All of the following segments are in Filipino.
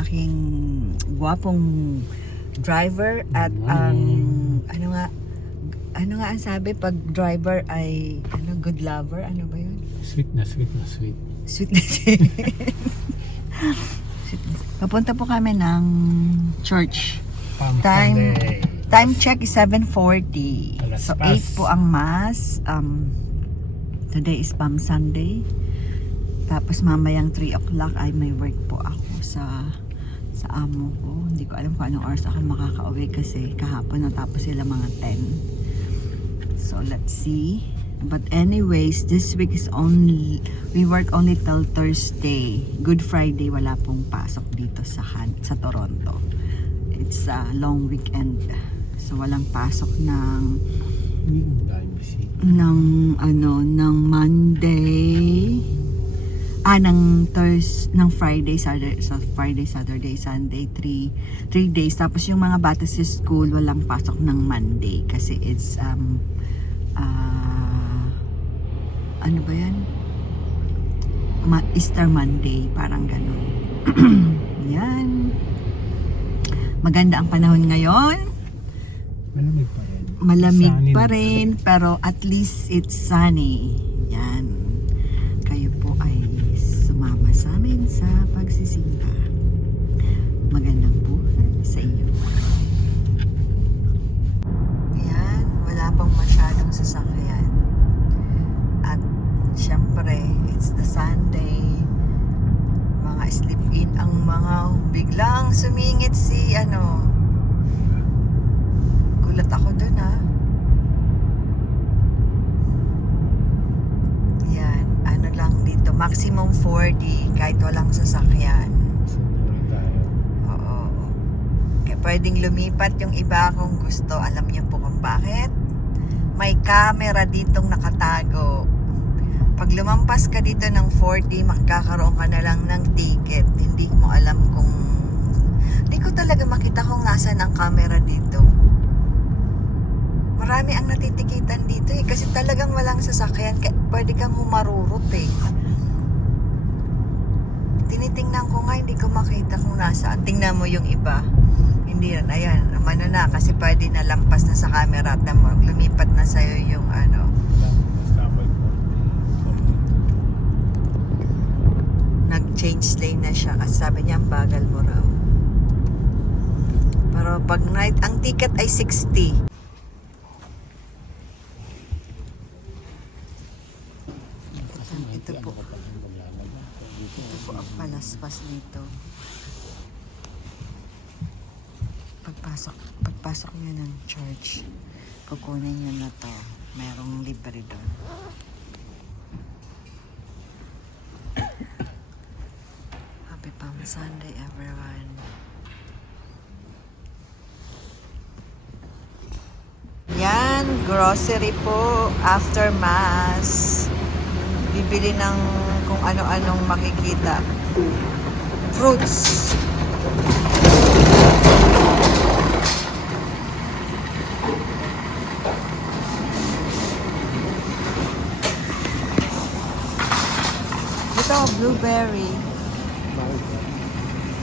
aking gwapong driver at ang ano nga ang sabi pag driver ay good lover, ano ba yun? Sweet na sweet na sweet. Sweetness. Papunta po kami ng church. Palm Time Sunday. time check is 7:40. Alas So pas. 8 po ang mass. Today is Palm Sunday. Tapos mamayang 3 o'clock ay may work po ako sa amo ko. Hindi ko alam kung anong oras ako makakauwi kasi kahapon natapos sila mga 10. So let's see. But anyways, this week is we work only till Thursday. Good Friday wala pong pasok dito sa Toronto. It's a long weekend. So walang pasok ng Monday. Ng Friday, Saturday, Sunday, 3 days. Tapos yung mga bata sa school walang pasok ng Monday kasi it's ano ba yan? Easter Monday, parang ganun. Yan. Maganda ang panahon ngayon. Malamig pa rin. Malamig Sunny pa na. rin, pero at least it's sunny. Yan. Kayo po ay sumama sa amin sa pagsisimba. Magandang buhay sa iyo. Yan, wala pang masyadong sasakyan. At syempre, it's the Sunday. Mga sleep-in ang mga biglang sumingit si gulat ako dun yan, lang dito maximum 40 kahit walang sasakyan. Sundurin tayo. Oo. Kaya pwedeng lumipat yung iba kung gusto. Alam niyo po kung bakit? May camera ditong nakatago. Pag lumampas ka dito ng 40, magkakaroon ka na lang ng ticket. Hindi mo alam kung... Hindi ko talaga makita kung nasaan ang camera dito. Marami ang natitikitan dito kasi talagang walang sasakyan. Pwede kang humarurot Tinitingnan ko nga, hindi ko makita kung nasaan. Tingnan mo yung iba. Hindi yan. Ayan, naman na kasi pwede na lampas na sa camera at lumipat na sa'yo yung nag-change lane na siya kasi sabi niya ang bagal mo raw. Pero pag night, ang ticket ay 60. Ito po ang palaspas dito. Pagpasok niyo ng church, kukunin niyo na to. Merong libre doon. Happy Palm Sunday, everyone. Yan, grocery po after mass. Bibili ng kung ano-anong makikita. Fruits. Ito, blueberry.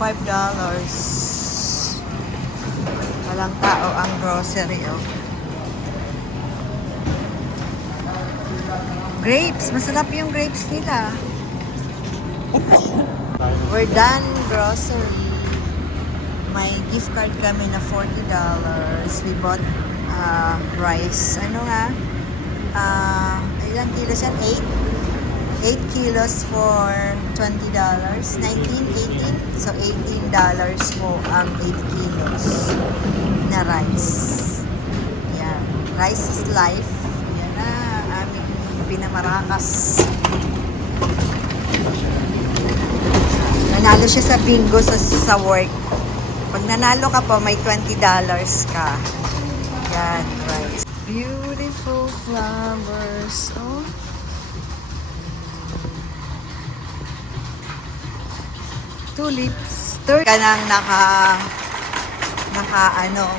$5. Walang tao ang grocery, Grapes. Masarap yung grapes nila. We're done grocery. May gift card kami na $40. We bought rice. Ilang kilos yan? 8 kilos for $20. 19, 18. So $18 po ang 8 kilos na rice. Yan. Rice is life. Yan na aming pinamarakas. Nanalo siya sa bingo sa work. Pag nanalo ka po, may $20 ka. Yan, rice. Beautiful flowers. Tulips. Ka nang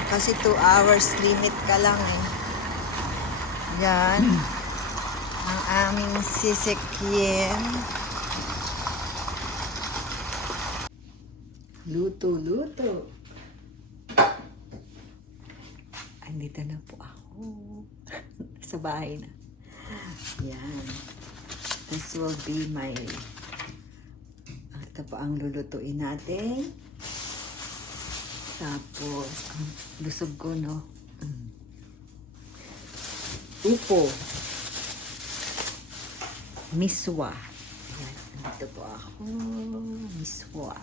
kasi 2 hours limit ka lang Yan. Ang aming sisikyin. Luto. Andito na po ako. Sa bahay na. Yan. This will be my... Ito po ang lulutuin natin. Tapos, ang lusog ko, no? Upo. Miswa. Yan. Andito po ako. Miswa.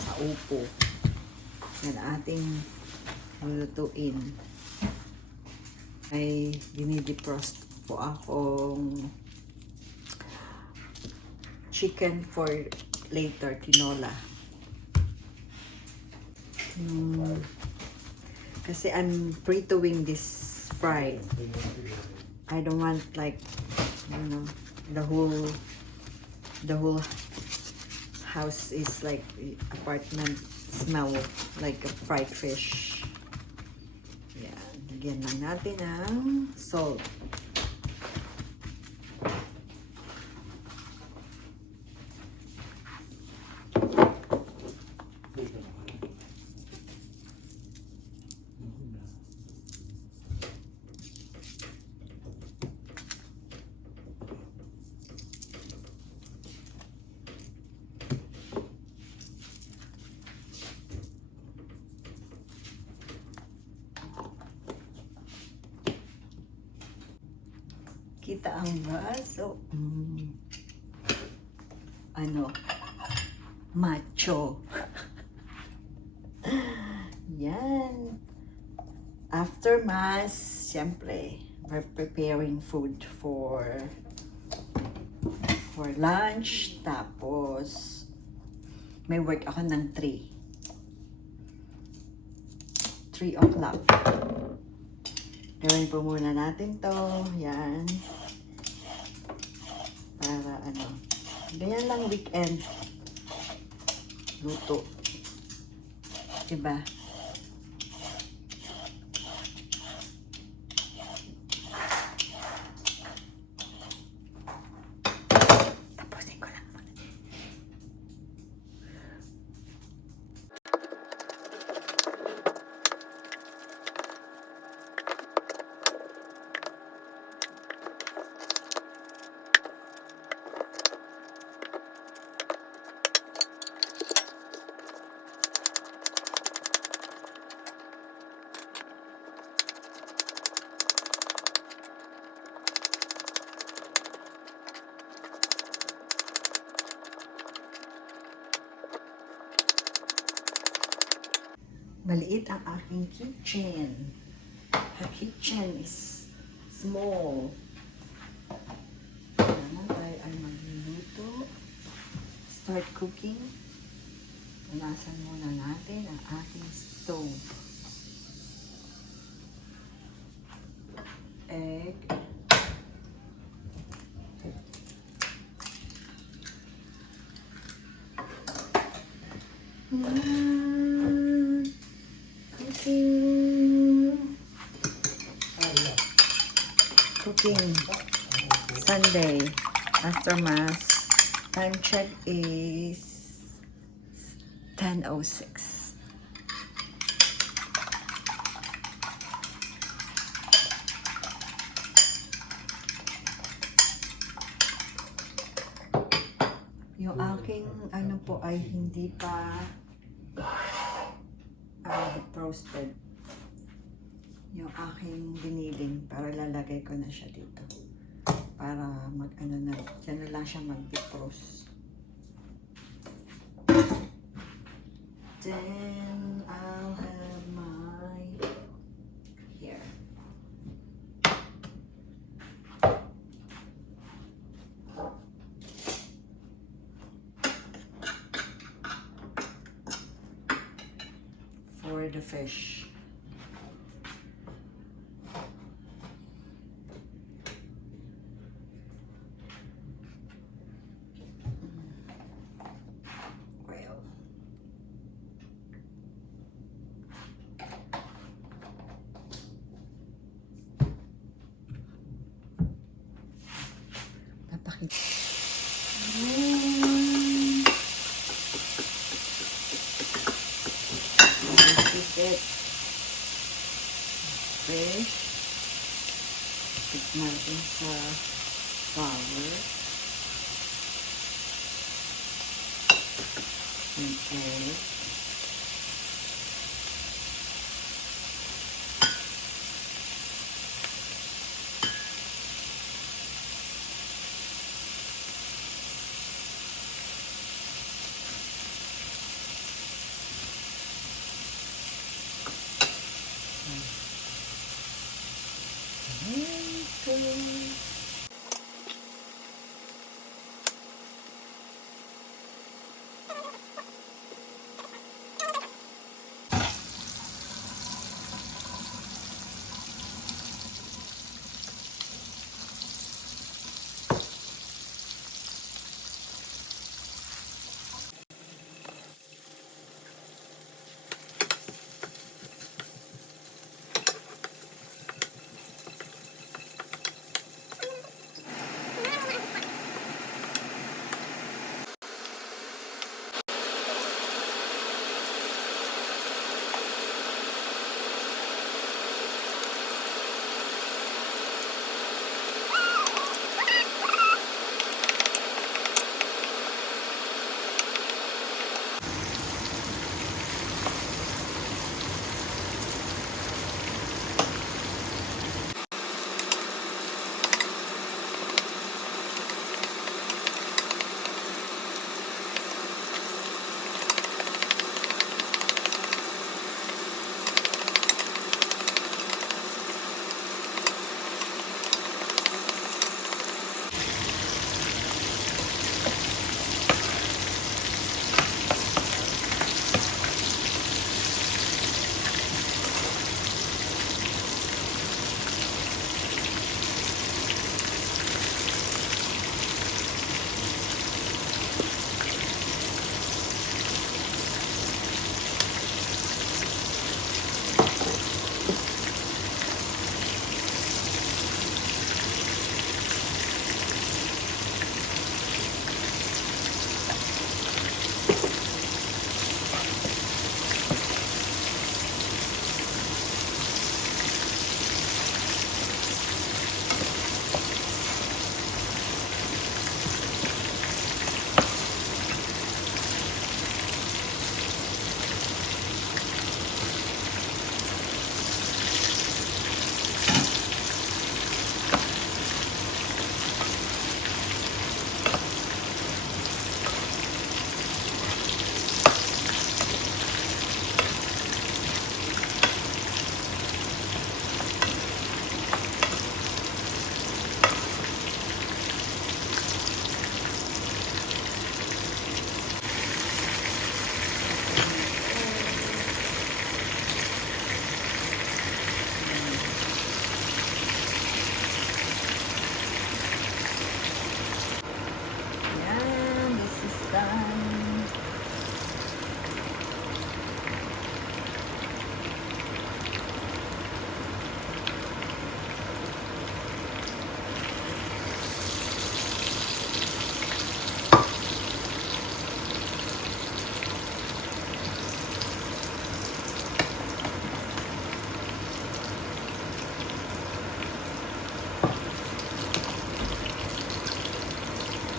Sa upo. Yan ating lulutuin. Ay dinidefrost po akong chicken for later, tinola. Kasi I'm pretoing this fried. I don't want like, you know, the whole house is like apartment smell like a fried fish. Yan, lagyan lang natin ng salt. Kita ang baso. Ano? Macho. Yan. After mass, siyempre, we're preparing food for lunch. Tapos, may work ako ng 3 o'clock. Gawin po muna natin to. Yan. Para ano. Ganyan lang weekend. Luto. Diba? Tapusin ko lang muna. Maliit ang aking kitchen. Her kitchen is small. Naman tayo ay magluluto. Start cooking. Punasan muna natin ang ating stove. Egg. Cooking Sunday after mass. Time check is 10:06. Yung aking ano po ay hindi pa roasted. Yung aking biniling para lalagay ko na siya dito. Para mag ano na, dyan na lang siya mag-defrost. Then I'll have my here. For the fish. sa flour. Yung egg.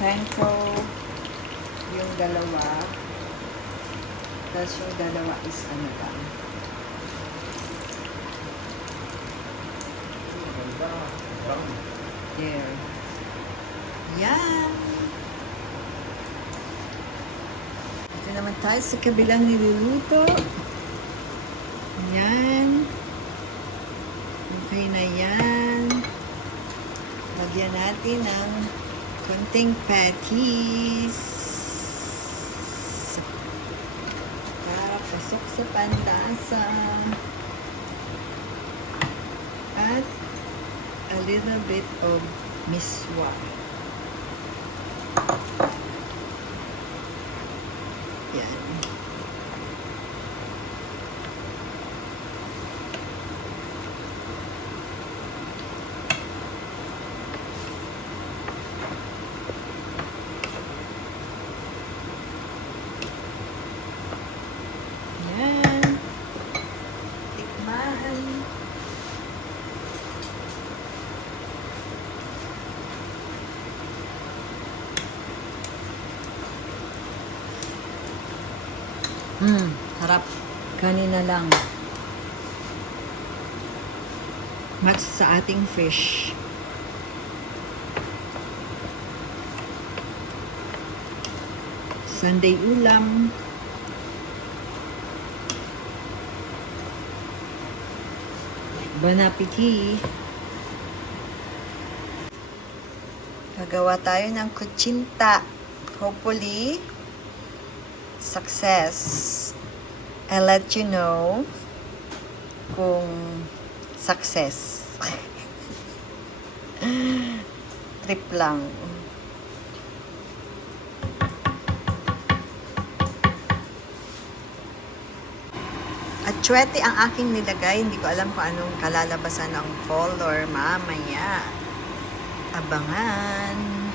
Panko yung dalawa. Tapos yung dalawa is ano lang. There. Yan! Ito naman tayo sa kabilang niluluto. Yan. Okay na yan. Lagyan natin ng konting patties para pasok sa panlasa at a little bit of miswa. Yan. Harap. Kanina lang. Match sa ating fish. Sunday ulam. Bon appetit. Gagawa tayo ng kutsinta. Hopefully, success. I'll let you know kung success. Trip lang. Atsuete ang aking nilagay. Hindi ko alam kung anong kalalabasan ng color mamaya. Abangan.